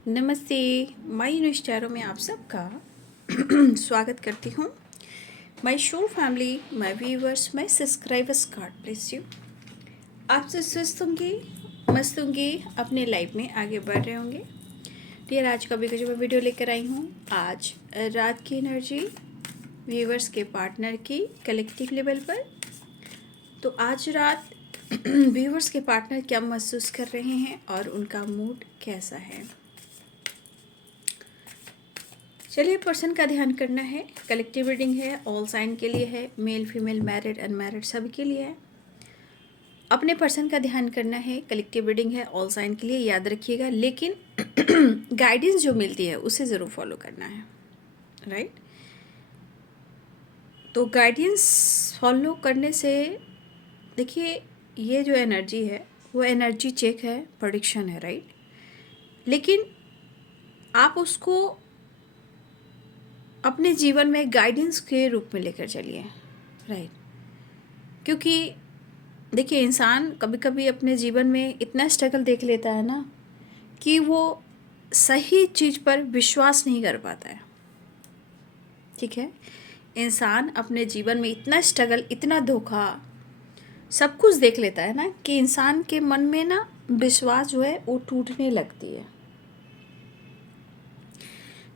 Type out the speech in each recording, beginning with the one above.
नमस्ते। My news में आप सबका स्वागत करती हूँ। My show family, my viewers, my subscribers, God bless you. आप सब स्वस्थ होंगे, मस्त होंगे, अपने लाइफ में आगे बढ़ रहे होंगे। डियर, आज का भी जो मैं वीडियो लेकर आई हूँ, आज रात की एनर्जी व्यूवर्स के पार्टनर की कलेक्टिव लेवल पर। तो आज रात व्यूवर्स के पार्टनर क्या महसूस कर रहे हैं और उनका मूड कैसा है, चलिए पर्सन का ध्यान करना है। कलेक्टिव रीडिंग है, ऑल साइन के लिए है, मेल फीमेल मैरिड अनमैरिड सभी के लिए है। अपने पर्सन का ध्यान करना है। कलेक्टिव रीडिंग है, ऑल साइन के लिए, याद रखिएगा। लेकिन गाइडेंस जो मिलती है उसे ज़रूर फॉलो करना है, राइट। तो गाइडेंस फॉलो करने से देखिए, ये जो एनर्जी है वो एनर्जी चेक है, प्रेडिक्शन है, राइट। लेकिन आप उसको अपने जीवन में गाइडेंस के रूप में लेकर चलिए, राइट। क्योंकि देखिए, इंसान कभी कभी अपने जीवन में इतना स्ट्रगल देख लेता है ना कि वो सही चीज़ पर विश्वास नहीं कर पाता है, ठीक है। इंसान अपने जीवन में इतना स्ट्रगल, इतना धोखा, सब कुछ देख लेता है ना कि इंसान के मन में ना विश्वास जो है वो टूटने लगती है।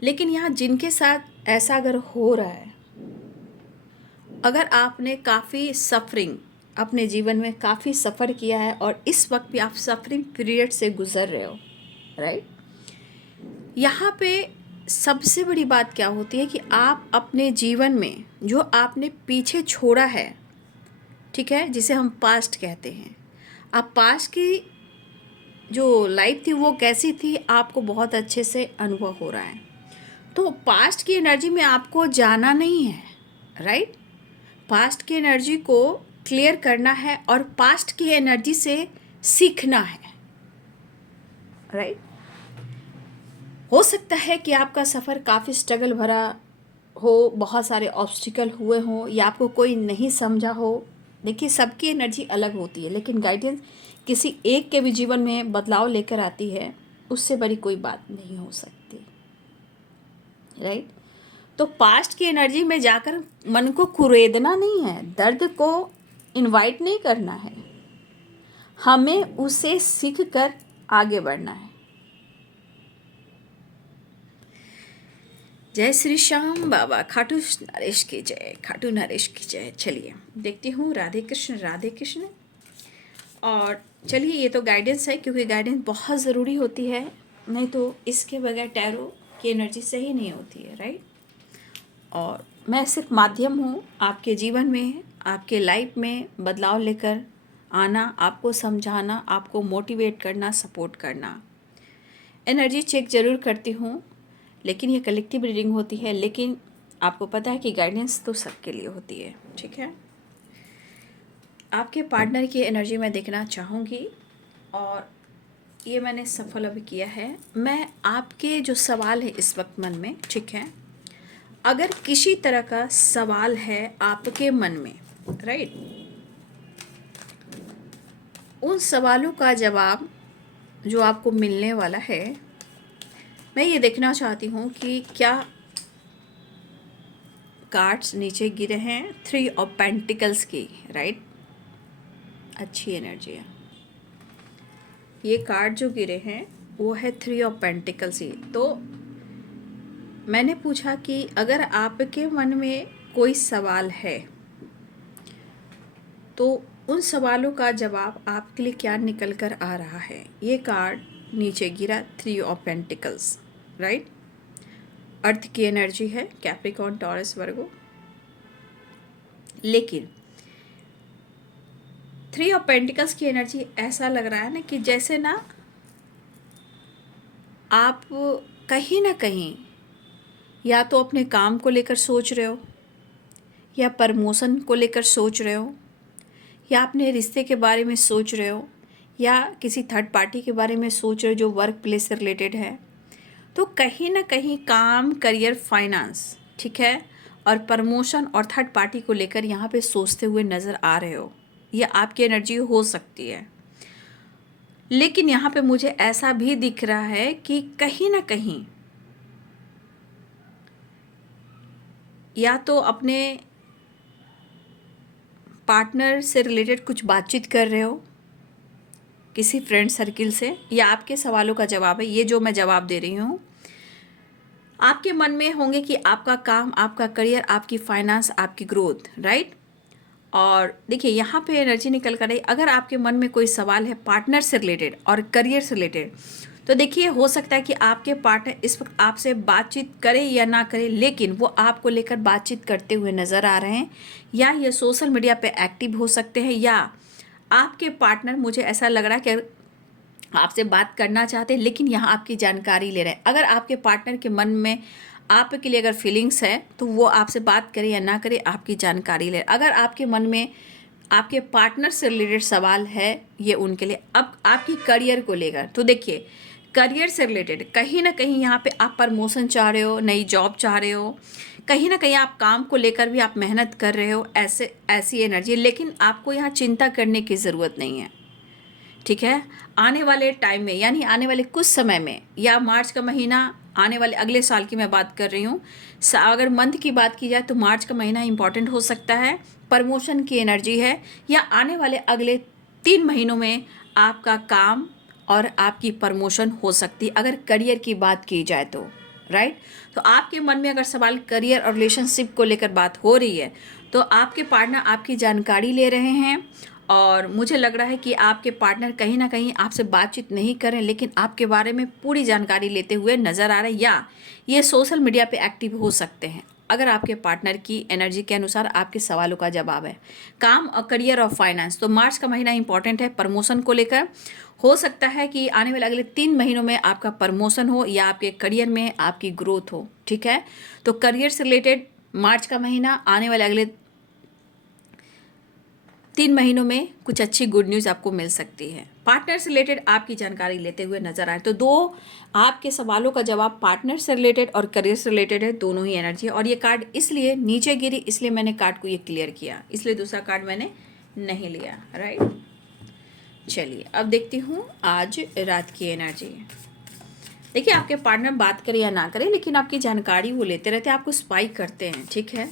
लेकिन यहाँ जिनके साथ ऐसा अगर हो रहा है, अगर आपने काफ़ी सफरिंग अपने जीवन में काफ़ी सफ़र किया है और इस वक्त भी आप सफरिंग पीरियड से गुज़र रहे हो, राइट। यहाँ पे सबसे बड़ी बात क्या होती है कि आप अपने जीवन में जो आपने पीछे छोड़ा है, ठीक है, जिसे हम पास्ट कहते हैं, आप पास्ट की जो लाइफ थी वो कैसी थी आपको बहुत अच्छे से अनुभव हो रहा है। तो पास्ट की एनर्जी में आपको जाना नहीं है, राइट। पास्ट की एनर्जी को क्लियर करना है और पास्ट की एनर्जी से सीखना है, राइट। हो सकता है कि आपका सफ़र काफ़ी स्ट्रगल भरा हो, बहुत सारे ऑब्स्टिकल हुए हों या आपको कोई नहीं समझा हो। देखिए, सबकी एनर्जी अलग होती है, लेकिन गाइडेंस किसी एक के भी जीवन में बदलाव लेकर आती है, उससे बड़ी कोई बात नहीं हो सकती, राइट। तो पास्ट की एनर्जी में जाकर मन को कुरेदना नहीं है, दर्द को इनवाइट नहीं करना है, हमें उसे सीख कर आगे बढ़ना है। जय श्री श्याम बाबा, खाटू नरेश की जय, खाटू नरेश की जय। चलिए देखती हूँ, राधे कृष्ण राधे कृष्ण। और चलिए, ये तो गाइडेंस है, क्योंकि गाइडेंस बहुत ज़रूरी होती है, नहीं तो इसके बगैर टैरो की एनर्जी सही नहीं होती है, राइट। और मैं सिर्फ माध्यम हूँ आपके जीवन में, आपके लाइफ में बदलाव लेकर आना, आपको समझाना, आपको मोटिवेट करना, सपोर्ट करना। एनर्जी चेक ज़रूर करती हूँ, लेकिन ये कलेक्टिव रीडिंग होती है। लेकिन आपको पता है कि गाइडेंस तो सबके लिए होती है, ठीक है। आपके पार्टनर की एनर्जी मैं देखना चाहूँगी और ये मैंने सफल अभी किया है। मैं आपके जो सवाल है इस वक्त मन में, ठीक है, अगर किसी तरह का सवाल है आपके मन में, राइट, उन सवालों का जवाब जो आपको मिलने वाला है, मैं ये देखना चाहती हूँ कि क्या कार्ड्स नीचे गिरे हैं 3 ऑफ पेंटिकल्स की, राइट। अच्छी एनर्जी है। ये कार्ड जो गिरे हैं वो है 3 ऑफ पेंटिकल्स ही। तो मैंने पूछा कि अगर आपके मन में कोई सवाल है तो उन सवालों का जवाब आपके लिए क्या निकल कर आ रहा है। ये कार्ड नीचे गिरा 3 ऑफ पेंटिकल्स, राइट। अर्थ की एनर्जी है, कैप्रिकॉर्न, टॉरस, वर्गो। लेकिन 3 ऑफ पेंटिकल्स की एनर्जी ऐसा लग रहा है ना कि जैसे ना आप कहीं ना कहीं या तो अपने काम को लेकर सोच रहे हो, या प्रमोशन को लेकर सोच रहे हो, या अपने रिश्ते के बारे में सोच रहे हो, या किसी थर्ड पार्टी के बारे में सोच रहे हो जो वर्क प्लेस से रिलेटेड है। तो कहीं ना कहीं काम, करियर, फाइनेंस, ठीक है, और प्रमोशन और थर्ड पार्टी को लेकर यहाँ पे सोचते हुए नज़र आ रहे हो। ये आपकी एनर्जी हो सकती है। लेकिन यहाँ पे मुझे ऐसा भी दिख रहा है कि कहीं ना कहीं या तो अपने पार्टनर से रिलेटेड कुछ बातचीत कर रहे हो किसी फ्रेंड सर्किल से, या आपके सवालों का जवाब है ये जो मैं जवाब दे रही हूँ। आपके मन में होंगे कि आपका काम, आपका करियर, आपकी फाइनेंस, आपकी ग्रोथ, राइट। और देखिए यहाँ पे एनर्जी निकल कर रही, अगर आपके मन में कोई सवाल है पार्टनर से रिलेटेड और करियर से रिलेटेड, तो देखिए हो सकता है कि आपके पार्टनर इस वक्त आपसे बातचीत करे या ना करे, लेकिन वो आपको लेकर बातचीत करते हुए नज़र आ रहे हैं, या ये सोशल मीडिया पे एक्टिव हो सकते हैं, या आपके पार्टनर, मुझे ऐसा लग रहा है कि आपसे बात करना चाहते हैं लेकिन यहाँ आपकी जानकारी ले रहे हैं। अगर आपके पार्टनर के मन में आपके लिए अगर फीलिंग्स है तो वो आपसे बात करे या ना करे, आपकी जानकारी ले। अगर आपके मन में आपके पार्टनर से रिलेटेड सवाल है, ये उनके लिए। अब आपकी करियर को लेकर, तो देखिए करियर से रिलेटेड कहीं ना कहीं यहाँ पे आप प्रमोशन चाह रहे हो, नई जॉब चाह रहे हो, कहीं ना कहीं आप काम को लेकर भी आप मेहनत कर रहे हो, ऐसी एनर्जी। लेकिन आपको यहाँ चिंता करने की ज़रूरत नहीं है, ठीक है। आने वाले टाइम में, यानी आने वाले कुछ समय में, या मार्च का महीना, आने वाले अगले साल की मैं बात कर रही हूँ, अगर मंथ की बात की जाए तो मार्च का महीना इंपॉर्टेंट हो सकता है, प्रमोशन की एनर्जी है। या आने वाले अगले 3 महीनों में आपका काम और आपकी प्रमोशन हो सकती है, अगर करियर की बात की जाए तो, राइट। तो आपके मन में अगर सवाल करियर और रिलेशनशिप को लेकर बात हो रही है, तो आपके पार्टनर आपकी जानकारी ले रहे हैं, और मुझे लग रहा है कि आपके पार्टनर कहीं ना कहीं आपसे बातचीत नहीं करें, लेकिन आपके बारे में पूरी जानकारी लेते हुए नज़र आ रहे हैं, या ये सोशल मीडिया पे एक्टिव हो सकते हैं। अगर आपके पार्टनर की एनर्जी के अनुसार आपके सवालों का जवाब है काम और करियर और फाइनेंस, तो मार्च का महीना इंपॉर्टेंट है प्रमोशन को लेकर। हो सकता है कि आने वाले अगले 3 महीनों में आपका प्रमोशन हो, या आपके करियर में आपकी ग्रोथ हो, ठीक है। तो करियर से रिलेटेड मार्च का महीना, आने वाले अगले 3 महीनों में कुछ अच्छी गुड न्यूज़ आपको मिल सकती है। पार्टनर से रिलेटेड आपकी जानकारी लेते हुए नजर आए, तो दो आपके सवालों का जवाब पार्टनर से रिलेटेड और करियर से रिलेटेड है, दोनों ही एनर्जी है। और ये कार्ड इसलिए नीचे गिरी, इसलिए मैंने कार्ड को ये क्लियर किया, इसलिए दूसरा कार्ड मैंने नहीं लिया, राइट। चलिए अब देखती हूँ आज रात की एनर्जी। देखिए आपके पार्टनर बात करे या ना करे, लेकिन आपकी जानकारी वो लेते रहते हैं, आपको स्पाई करते हैं, ठीक है।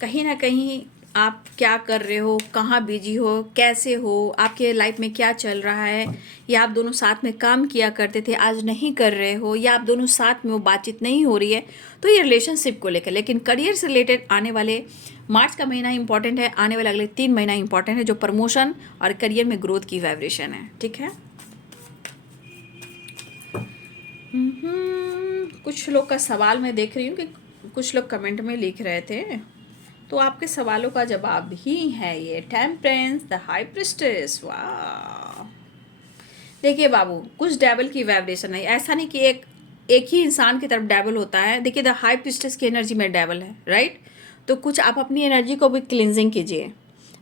कहीं ना कहीं आप क्या कर रहे हो, कहाँ बिजी हो, कैसे हो, आपके लाइफ में क्या चल रहा है, या आप दोनों साथ में काम किया करते थे आज नहीं कर रहे हो, या आप दोनों साथ में वो बातचीत नहीं हो रही है, तो ये रिलेशनशिप को लेकर। लेकिन करियर से रिलेटेड आने वाले मार्च का महीना इंपॉर्टेंट है, आने वाले अगले 3 महीना इंपॉर्टेंट है, जो प्रमोशन और करियर में ग्रोथ की वाइब्रेशन है, ठीक है। कुछ लोग का सवाल मैं देख रही हूँ कि कुछ लोग कमेंट में लिख रहे थे, तो आपके सवालों का जवाब ही है ये टेम्परेंस, द हाई प्रिस्टेस। वाह, देखिए बाबू, कुछ डेवल की वाइब्रेशन है, ऐसा नहीं कि एक ही इंसान की तरफ डेवल होता है। देखिए द हाई प्रिस्टेस की एनर्जी में डेवल है, राइट। तो कुछ आप अपनी एनर्जी को भी क्लिनजिंग कीजिए,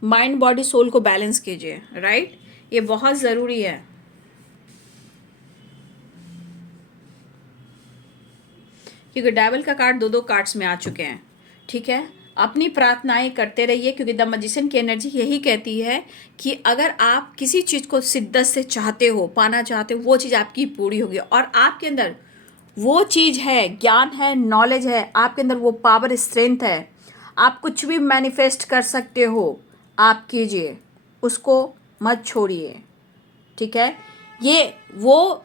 माइंड बॉडी सोल को बैलेंस कीजिए, राइट। ये बहुत ज़रूरी है, क्योंकि डेवल का कार्ड दो कार्ड्स में आ चुके हैं, ठीक है। अपनी प्रार्थनाएं करते रहिए, क्योंकि द मैजिशियन की एनर्जी यही कहती है कि अगर आप किसी चीज़ को शिद्दत से चाहते हो, पाना चाहते हो, वो चीज़ आपकी पूरी होगी। और आपके अंदर वो चीज़ है, ज्ञान है, नॉलेज है, आपके अंदर वो पावर, स्ट्रेंथ है, आप कुछ भी मैनिफेस्ट कर सकते हो, आप कीजिए, उसको मत छोड़िए, ठीक है। ये वो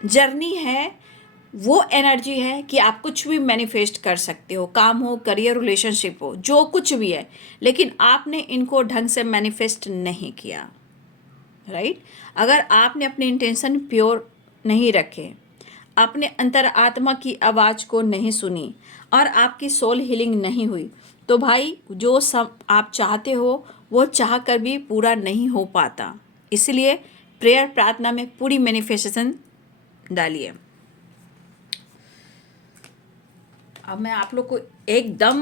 जर्नी है, वो एनर्जी है कि आप कुछ भी मैनिफेस्ट कर सकते हो, काम हो, करियर, रिलेशनशिप हो, जो कुछ भी है, लेकिन आपने इनको ढंग से मैनिफेस्ट नहीं किया, राइट। अगर आपने अपने इंटेंशन प्योर नहीं रखे, अपने अंतर आत्मा की आवाज़ को नहीं सुनी, और आपकी सोल हीलिंग नहीं हुई, तो भाई जो सब आप चाहते हो वो चाह कर भी पूरा नहीं हो पाता। इसलिए प्रेयर, प्रार्थना में पूरी मैनिफेस्टेशन डालिए। अब मैं आप लोग को एकदम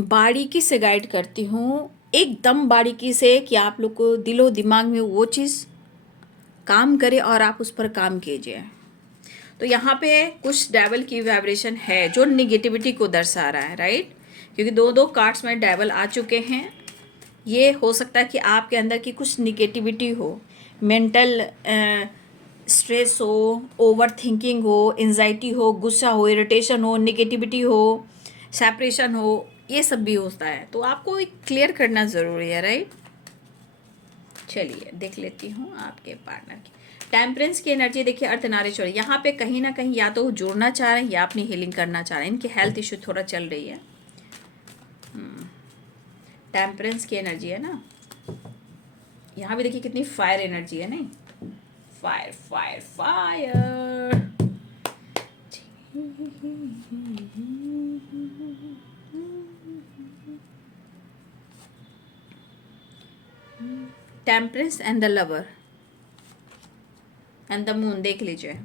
बारीकी से गाइड करती हूँ, एकदम बारीकी से, कि आप लोग को दिलो दिमाग में वो चीज़ काम करे और आप उस पर काम कीजिए। तो यहाँ पे कुछ डेवल की वाइब्रेशन है जो निगेटिविटी को दर्शा रहा है, राइट, क्योंकि दो कार्ड्स में डेवल आ चुके हैं, ये हो सकता है कि आपके अंदर की कुछ निगेटिविटी हो, मेंटल स्ट्रेस हो, ओवर थिंकिंग हो, एंजाइटी हो, गुस्सा हो, इरिटेशन हो, निगेटिविटी हो, सेपरेशन हो, ये सब भी होता है। तो आपको क्लियर करना ज़रूरी है, राइट। चलिए देख लेती हूँ आपके पार्टनर की टेम्परेंस की एनर्जी। देखिए अर्धनारीश्वर यहाँ पे कहीं ना कहीं या तो जोड़ना चाह रहे हैं या अपनी हीलिंग करना चाह रहे हैं। इनकी हेल्थ इशू थोड़ा चल रही है। टेम्परेंस की एनर्जी है ना, यहाँ भी देखिए कितनी फायर एनर्जी है। नहीं, fire fire fire. Temperance and the lover and the moon देख लीजिए।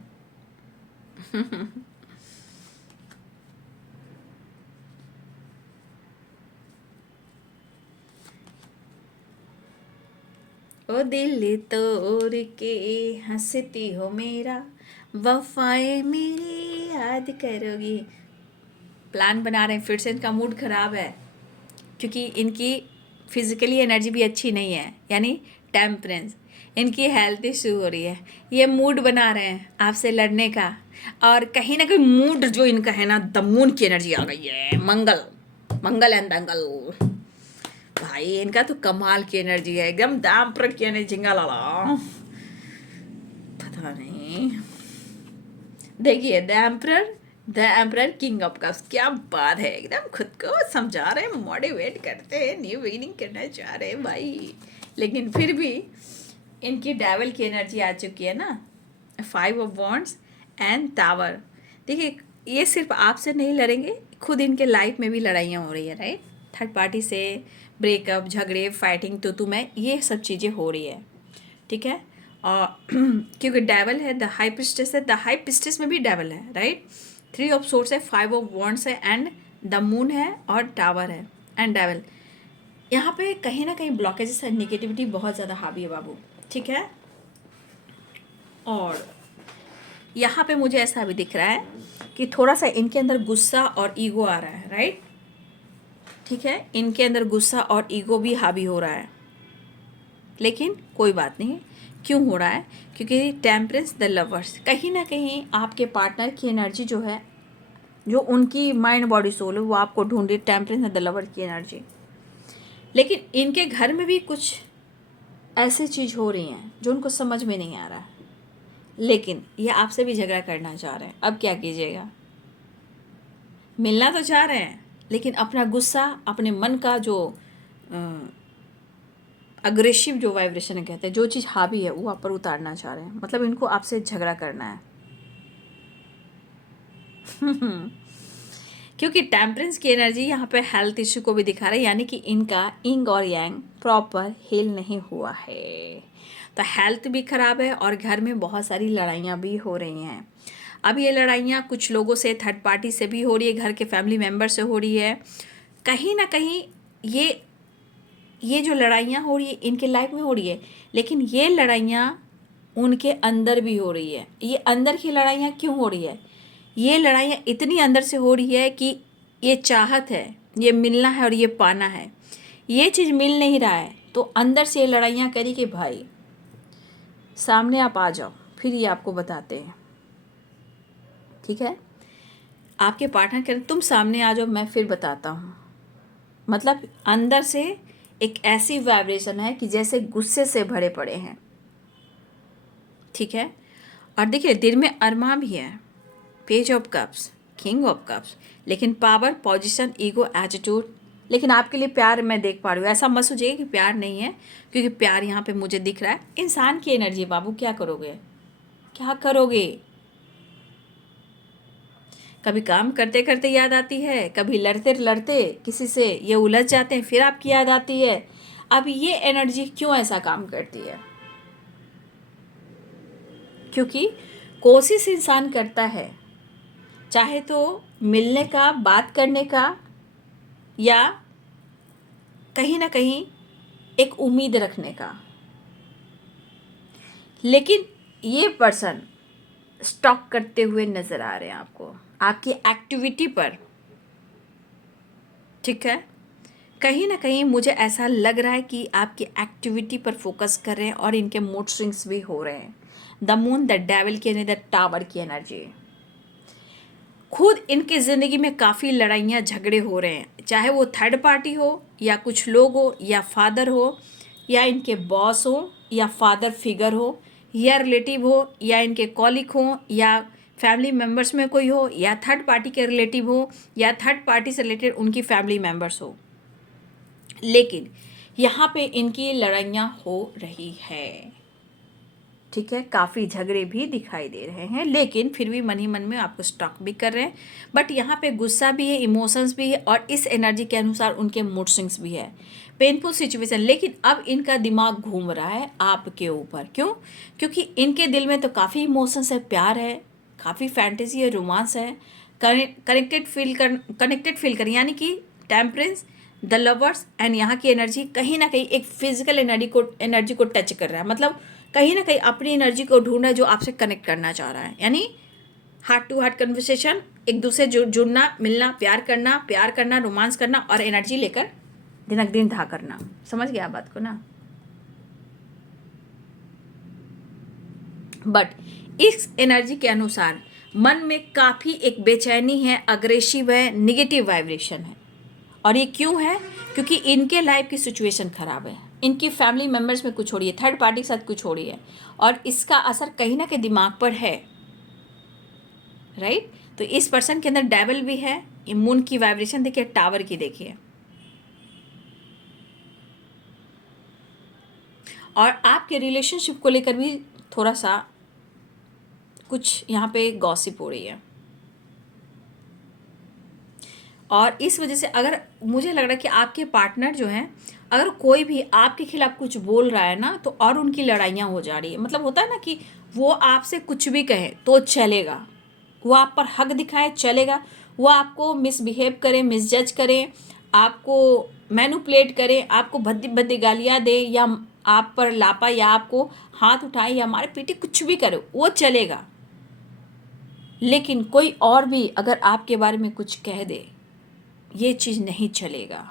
ओ दिल तोड़ के हंसती हो मेरा, वफाए मेरी याद करोगी। प्लान बना रहे हैं, फिर से इनका मूड खराब है क्योंकि इनकी फिजिकली एनर्जी भी अच्छी नहीं है, यानी टेम्परेंस। इनकी हेल्थ इशू हो रही है, ये मूड बना रहे हैं आपसे लड़ने का। और कहीं ना कहीं मूड जो इनका है ना, द मून की एनर्जी आ गई है। मंगल, मंगल एंड दंगल। भाई इनका तो कमाल की एनर्जी है, एकदम दाम पर की एनर्जी। झिंगा लाला, पता नहीं। देखिए the emperor king of cups, क्या बात है। एकदम खुद को समझा रहे हैं, मोटिवेट करते हैं, न्यू बिगिनिंग करना चाह रहे हैं भाई। लेकिन फिर भी इनकी डेविल की एनर्जी आ चुकी है ना, 5 ऑफ वॉन्ड्स एंड टावर। देखिए ये सिर्फ आपसे नहीं लड़ेंगे, खुद इनके लाइफ में भी लड़ाइयाँ हो रही है, राइट। थर्ड पार्टी से ब्रेकअप, झगड़े, फाइटिंग, तो मैं ये सब चीज़ें हो रही है, ठीक है। और क्योंकि डेवल है, द हाई प्रिस्टेस है, द हाई प्रिस्टेस में भी डेवल है, राइट। 3 ऑफ सोर्स है, 5 ऑफ वॉन्ड्स है एंड द मून है और टावर है एंड डेवल। यहाँ पे कहीं ना कहीं ब्लॉकेजेस है, निगेटिविटी बहुत ज़्यादा हावी है बाबू, ठीक है। और यहाँ पे मुझे ऐसा भी दिख रहा है कि थोड़ा सा इनके अंदर गुस्सा और ईगो आ रहा है, राइट, ठीक है। इनके अंदर गुस्सा और ईगो भी हावी हो रहा है, लेकिन कोई बात नहीं। क्यों हो रहा है? क्योंकि टेम्परेंस द लवर्स, कहीं ना कहीं आपके पार्टनर की एनर्जी जो है, जो उनकी माइंड बॉडी सोल है, वो आपको ढूंढ रही, टेम्परेंस द लवर की एनर्जी। लेकिन इनके घर में भी कुछ ऐसी चीज़ हो रही हैं जो उनको समझ में नहीं आ रहा है, लेकिन ये आपसे भी झगड़ा करना चाह रहे हैं। अब क्या कीजिएगा? मिलना तो चाह रहे हैं, लेकिन अपना गुस्सा, अपने मन का जो अग्रेसिव जो वाइब्रेशन है, कहते हैं, जो चीज़ हावी है, वो आप पर उतारना चाह रहे हैं। मतलब इनको आपसे झगड़ा करना है। क्योंकि टेम्परेंस की एनर्जी यहाँ पे हेल्थ इश्यू को भी दिखा रहा है, यानी कि इनका इंग और यांग प्रॉपर हील नहीं हुआ है, तो हेल्थ भी ख़राब है और घर में बहुत सारी लड़ाइयाँ भी हो रही हैं। अब ये लड़ाइयाँ कुछ लोगों से, थर्ड पार्टी से भी हो रही है, घर के फैमिली मेम्बर से हो रही है। कहीं ना कहीं ये जो लड़ाइयाँ हो रही है इनके लाइफ में हो रही है, लेकिन ये लड़ाइयाँ उनके अंदर भी हो रही है। ये अंदर की लड़ाइयाँ क्यों हो रही है? ये लड़ाइयाँ इतनी अंदर से हो रही है कि ये चाहत है, ये मिलना है और ये पाना है, ये चीज़ मिल नहीं रहा है, तो अंदर से ये लड़ाइयाँ करी कि भाई सामने आप आ जाओ, फिर ये आपको बताते हैं, ठीक है। आपके पार्टनर कह रहे तुम सामने आ जाओ, मैं फिर बताता हूँ। मतलब अंदर से एक ऐसी वाइब्रेशन है कि जैसे गुस्से से भरे पड़े हैं, ठीक है। और देखिए दिल में अरमा भी है, page of cups, king of cups, लेकिन पावर, पोजीशन, ईगो, एटीट्यूड। लेकिन आपके लिए प्यार मैं देख पा रही हूँ। ऐसा मत सोचिए कि प्यार नहीं है, क्योंकि प्यार यहाँ पे मुझे दिख रहा है। इंसान की एनर्जी बाबू, क्या करोगे, क्या करोगे? कभी काम करते करते याद आती है, कभी लड़ते लड़ते किसी से ये उलझ जाते हैं, फिर आपकी याद आती है। अब ये एनर्जी क्यों ऐसा काम करती है? क्योंकि कोशिश इंसान करता है, चाहे तो मिलने का, बात करने का, या कहीं ना कहीं एक उम्मीद रखने का, लेकिन ये पर्सन स्टॉक करते हुए नज़र आ रहे हैं आपको, आपकी एक्टिविटी पर, ठीक है। कहीं ना कहीं मुझे ऐसा लग रहा है कि आपकी एक्टिविटी पर फोकस कर रहे हैं और इनके मूड स्विंग्स भी हो रहे हैं। द मून, द डेविल की एनर्जी, द टावर की एनर्जी। खुद इनकी ज़िंदगी में काफ़ी लड़ाइयाँ झगड़े हो रहे हैं, चाहे वो थर्ड पार्टी हो या कुछ लोग हो या फादर हो या इनके बॉस हो या फादर फिगर हो या रिलेटिव हो या इनके कॉलिग हो या फैमिली मेम्बर्स में कोई हो या थर्ड पार्टी के रिलेटिव हो या थर्ड पार्टी से रिलेटेड उनकी फैमिली मेम्बर्स हो। लेकिन यहाँ पे इनकी लड़ाइयाँ हो रही है, ठीक है, काफ़ी झगड़े भी दिखाई दे रहे हैं, लेकिन फिर भी मन ही मन में आपको स्टॉक भी कर रहे हैं। बट यहाँ पे गुस्सा भी है, इमोशंस भी है और इस एनर्जी के अनुसार उनके मूड स्विंग्स भी है, पेनफुल सिचुएशन। लेकिन अब इनका दिमाग घूम रहा है आपके ऊपर। क्यों? क्योंकि इनके दिल में तो काफ़ी इमोशंस है, प्यार है, काफ़ी फैंटेसी है, रोमांस है, कनेक्टेड फील कर, यानी कि टेम्परेंस, द लवर्स एंड यहाँ की एनर्जी कहीं ना कहीं एक फिजिकल एनर्जी को टच कर रहा है। मतलब कहीं ना कहीं अपनी एनर्जी को ढूंढना जो आपसे कनेक्ट करना चाह रहा है, यानी हार्ट टू हार्ट कन्वर्सेशन, एक दूसरे जुड़ना, मिलना, प्यार करना, रोमांस करना और एनर्जी लेकर दिनक दिन धा करना। समझ गया बात को ना? बट इस एनर्जी के अनुसार मन में काफ़ी एक बेचैनी है, अग्रेसिव है, निगेटिव वाइब्रेशन है। और ये क्यों है? क्योंकि इनके लाइफ की सिचुएशन ख़राब है, इनकी फैमिली मेम्बर्स में कुछ हो रही है, थर्ड पार्टी के साथ कुछ हो रही है और इसका असर कहीं ना कहीं दिमाग पर है, राइट? तो इस पर्सन के अंदर डेविल भी है। मून की वाइब्रेशन देखिए, टावर की देखिए, और आपके रिलेशनशिप को लेकर भी थोड़ा सा कुछ यहाँ पे गॉसिप हो रही है। और इस वजह से अगर मुझे लग रहा है कि आपके पार्टनर जो हैं, अगर कोई भी आपके खिलाफ कुछ बोल रहा है ना, तो और उनकी लड़ाइयाँ हो जा रही है। मतलब होता है ना कि वो आपसे कुछ भी कहे तो चलेगा, वो आप पर हक दिखाए चलेगा, वो आपको मिसबिहेव करे, मिसजज करे, आपको मैनुपुलेट करे, आपको भद्दी भद्दी गालियाँ दे या आप पर लापा या आपको हाथ उठाए या मारे पीटे, कुछ भी करे वो चलेगा। लेकिन कोई और भी अगर आपके बारे में कुछ कह दे, ये चीज़ नहीं चलेगा,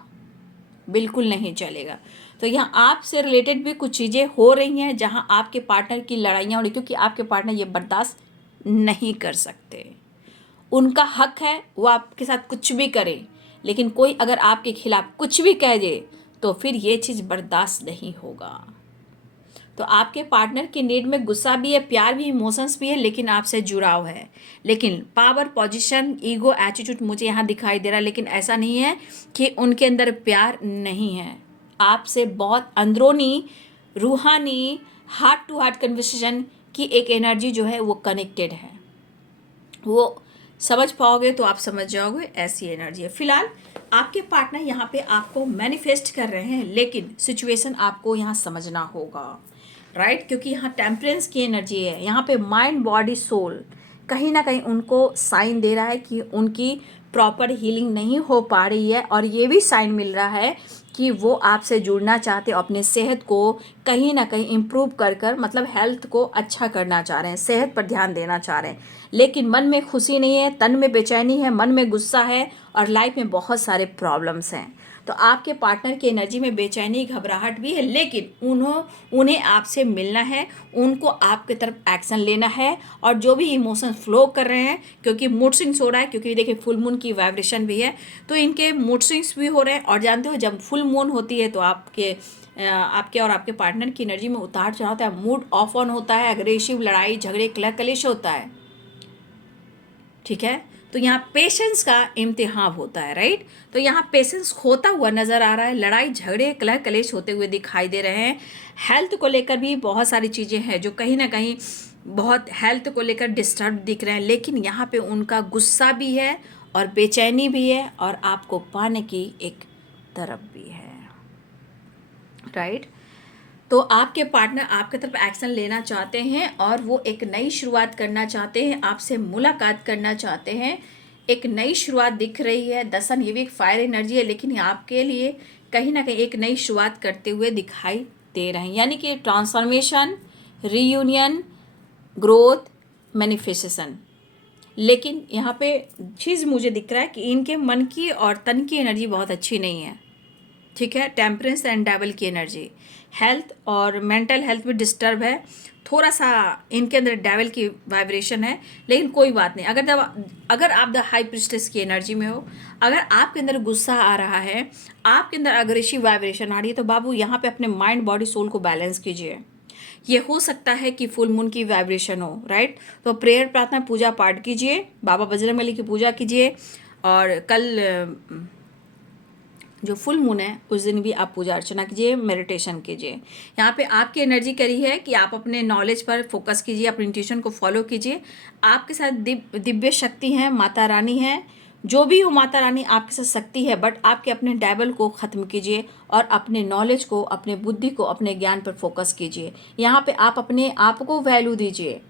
बिल्कुल नहीं चलेगा। तो यहाँ आपसे रिलेटेड भी कुछ चीज़ें हो रही हैं जहाँ आपके पार्टनर की लड़ाइयाँ हो रही, क्योंकि आपके पार्टनर ये बर्दाश्त नहीं कर सकते। उनका हक है वो आपके साथ कुछ भी करे, लेकिन कोई अगर आपके खिलाफ कुछ भी कह दे तो फिर ये चीज़ बर्दाश्त नहीं होगा। तो आपके पार्टनर की नीड में गुस्सा भी है, प्यार भी, इमोशंस भी है, लेकिन आपसे जुड़ाव है। लेकिन पावर, पोजीशन, ईगो, एटीट्यूड मुझे यहाँ दिखाई दे रहा है, लेकिन ऐसा नहीं है कि उनके अंदर प्यार नहीं है। आपसे बहुत अंदरूनी, रूहानी, हार्ट टू हार्ट कन्वर्सेशन की एक एनर्जी जो है वो कनेक्टेड है। वो समझ पाओगे तो आप समझ जाओगे, ऐसी एनर्जी है। फिलहाल आपके पार्टनर यहाँ पे आपको मैनिफेस्ट कर रहे हैं, लेकिन सिचुएशन आपको यहाँ समझना होगा, राइट? क्योंकि यहाँ टेम्परेंस की एनर्जी है, यहाँ पे माइंड, बॉडी, सोल कहीं ना कहीं उनको साइन दे रहा है कि उनकी प्रॉपर हीलिंग नहीं हो पा रही है। और ये भी साइन मिल रहा है कि वो आपसे जुड़ना चाहते, अपने सेहत को कहीं ना कहीं इम्प्रूव कर कर, मतलब हेल्थ को अच्छा करना चाह रहे हैं, सेहत पर ध्यान देना चाह रहे हैं, लेकिन मन में खुशी नहीं है, तन में बेचैनी है, मन में गुस्सा है और लाइफ में बहुत सारे प्रॉब्लम्स हैं। तो आपके पार्टनर की एनर्जी में बेचैनी, घबराहट भी है, लेकिन उन्हें आपसे मिलना है, उनको आपके तरफ एक्शन लेना है। और जो भी इमोशन फ्लो कर रहे हैं, क्योंकि मूड स्विंग्स हो रहा है, क्योंकि देखिए फुल मून की वाइब्रेशन भी है, तो इनके मूड स्विंग्स भी हो रहे हैं। और जानते हो जब फुल मून होती है तो आपके और आपके पार्टनर की एनर्जी में उतार चढ़ाव होता है, मूड ऑफ ऑन होता है, अग्रेसिव, लड़ाई झगड़े, कलह कलेश होता है, ठीक है? तो यहाँ पेशेंस का इम्तिहान होता है, राइट? तो यहाँ पेशेंस खोता हुआ नज़र आ रहा है, लड़ाई झगड़े कलह कलेश होते हुए दिखाई दे रहे हैं। हेल्थ को लेकर भी बहुत सारी चीज़ें हैं जो कहीं ना कहीं बहुत हेल्थ को लेकर डिस्टर्ब दिख रहे हैं, लेकिन यहाँ पे उनका गुस्सा भी है और बेचैनी भी है और आपको पाने की एक तरफ भी है, राइट? तो आपके पार्टनर आपके तरफ एक्शन लेना चाहते हैं और वो एक नई शुरुआत करना चाहते हैं, आपसे मुलाकात करना चाहते हैं, एक नई शुरुआत दिख रही है। दसन ये भी एक फायर एनर्जी है, लेकिन आपके लिए कहीं ना कहीं एक नई शुरुआत करते हुए दिखाई दे रहे हैं, यानी कि ट्रांसफॉर्मेशन, रीयूनियन, ग्रोथ, मैनिफेस्टेशन। लेकिन यहाँ पे चीज़ मुझे दिख रहा है कि इनके मन की और तन की एनर्जी बहुत अच्छी नहीं है, ठीक है, टेम्परेंस एंड डेविल की एनर्जी। हेल्थ और मेंटल हेल्थ भी डिस्टर्ब है, थोड़ा सा इनके अंदर डेविल की वाइब्रेशन है, लेकिन कोई बात नहीं। अगर आप द हाई प्रिस्टेस की एनर्जी में हो, अगर आपके अंदर गुस्सा आ रहा है, आपके अंदर अग्रेसिव वाइब्रेशन आ रही है, तो बाबू यहाँ पे अपने माइंड बॉडी सोल को बैलेंस कीजिए। ये हो सकता है कि फुल मून की वाइब्रेशन हो, राइट। तो प्रेयर, प्रार्थना, पूजा पाठ कीजिए, बाबा बजरंगबली की पूजा कीजिए। और कल जो फुल मून है उस दिन भी आप पूजा अर्चना कीजिए, मेडिटेशन कीजिए। यहाँ पे आपकी एनर्जी करी है कि आप अपने नॉलेज पर फोकस कीजिए, अपनी इंट्यूशन को फॉलो कीजिए। आपके साथ दिव्य शक्ति है, माता रानी है, जो भी हो माता रानी आपके साथ शक्ति है, बट आपके अपने डेविल को ख़त्म कीजिए और अपने नॉलेज को, अपने बुद्धि को, अपने ज्ञान पर फोकस कीजिए। यहाँ पे आप अपने आप को वैल्यू दीजिए,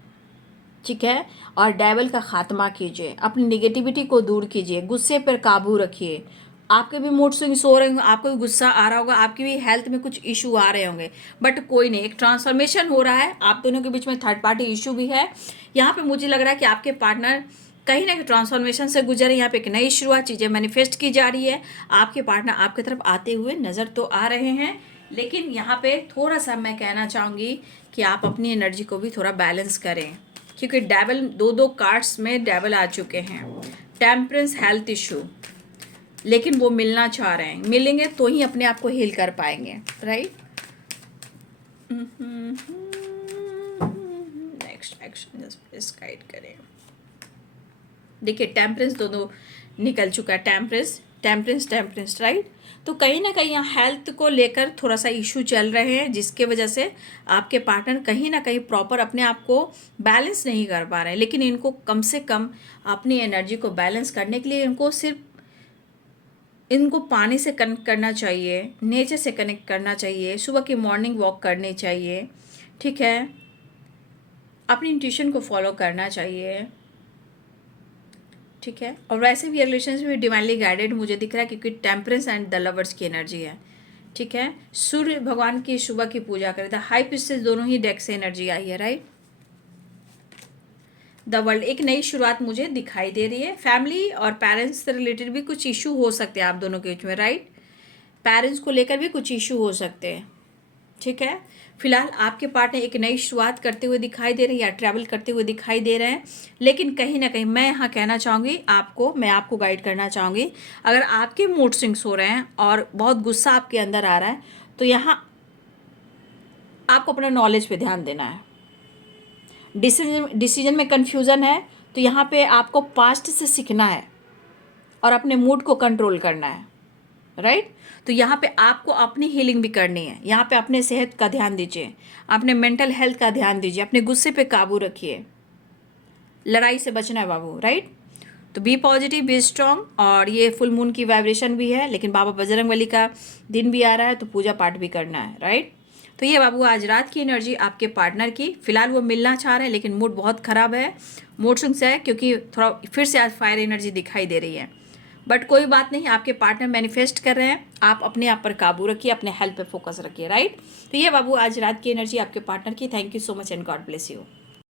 ठीक है, और डेविल का खात्मा कीजिए, अपनी निगेटिविटी को दूर कीजिए, गुस्से पर काबू रखिए। आपके भी मूड स्विंग्स हो रहे होंगे, आपको भी गुस्सा आ रहा होगा, आपकी भी हेल्थ में कुछ इशू आ रहे होंगे, बट कोई नहीं, एक ट्रांसफॉर्मेशन हो रहा है। आप दोनों के बीच में थर्ड पार्टी इशू भी है। यहाँ पे मुझे लग रहा है कि आपके पार्टनर कहीं ना कहीं ट्रांसफॉर्मेशन से गुजरे। यहाँ पे एक नई शुरुआत, चीज़ें मैनिफेस्ट की जा रही है। आपके पार्टनर आपकी तरफ आते हुए नज़र तो आ रहे हैं, लेकिन यहाँ पे थोड़ा सा मैं कहना चाहूँगी कि आप अपनी एनर्जी को भी थोड़ा बैलेंस करें, क्योंकि डेविल दो कार्ड्स में डेविल आ चुके हैं। टेम्परेंस, हेल्थ इशू, लेकिन वो मिलना चाह रहे हैं, मिलेंगे तो ही अपने आप को हील कर पाएंगे, right. Next action just guide करें। देखिए टेम्परेंस दोनों निकल चुका है, टेम्परेंस टेम्परेंस टेम्परेंस, राइट। तो कहीं ना कहीं यहाँ हेल्थ को लेकर थोड़ा सा इशू चल रहे हैं, जिसके वजह से आपके पार्टनर कहीं ना कहीं प्रॉपर अपने आप को बैलेंस नहीं कर पा रहे हैं। लेकिन इनको कम से कम अपनी एनर्जी को बैलेंस करने के लिए इनको पानी से कनेक्ट करना चाहिए, नेचर से कनेक्ट करना चाहिए, सुबह की मॉर्निंग वॉक करनी चाहिए, ठीक है, अपनी इंट्यूशन को फॉलो करना चाहिए, ठीक है। और वैसे भी रिलेशनशिप में डिवाइनली गाइडेड मुझे दिख रहा है, क्योंकि टेम्परेंस एंड द लवर्स की एनर्जी है, ठीक है। सूर्य भगवान की सुबह की पूजा करें, द हाई प्रीस्टेस, दोनों ही डेक से एनर्जी आई है, राइट। द वर्ल्ड, एक नई शुरुआत मुझे दिखाई दे रही है। फैमिली और पेरेंट्स से रिलेटेड भी कुछ इशू हो सकते हैं आप दोनों के बीच में, राइट। पेरेंट्स को लेकर भी कुछ इशू हो सकते हैं, ठीक है। फिलहाल आपके पार्टनर एक नई शुरुआत करते हुए दिखाई दे रहे हैं या ट्रैवल करते हुए दिखाई दे रहे हैं। लेकिन कहीं ना कहीं मैं यहाँ कहना चाहूँगी मैं आपको गाइड करना चाहूँगी, अगर आपके मूड स्विंग्स हो रहे हैं और बहुत गुस्सा आपके अंदर आ रहा है, तो यहाँ आपको अपने नॉलेज पे ध्यान देना है। डिसीजन में कन्फ्यूज़न है, तो यहाँ पे आपको पास्ट से सीखना है और अपने मूड को कंट्रोल करना है, राइट। तो यहाँ पे आपको अपनी हीलिंग भी करनी है। यहाँ पे अपने सेहत का ध्यान दीजिए, अपने मेंटल हेल्थ का ध्यान दीजिए, अपने गुस्से पे काबू रखिए, लड़ाई से बचना है बाबू, राइट। तो बी पॉजिटिव, बी स्ट्रांग। और ये फुल मून की वाइब्रेशन भी है, लेकिन बाबा बजरंगबली का दिन भी आ रहा है, तो पूजा पाठ भी करना है, राइट। तो ये बाबू आज रात की एनर्जी आपके पार्टनर की। फिलहाल वो मिलना चाह रहे हैं, लेकिन मूड बहुत ख़राब है, मूड स्विंग्स है, क्योंकि थोड़ा फिर से आज फायर एनर्जी दिखाई दे रही है। बट कोई बात नहीं, आपके पार्टनर मैनिफेस्ट कर रहे हैं। आप अपने आप पर काबू रखिए, अपने हेल्थ पे फोकस रखिए, राइट। तो ये बाबू आज रात की एनर्जी आपके पार्टनर की। Thank you so much and God bless you.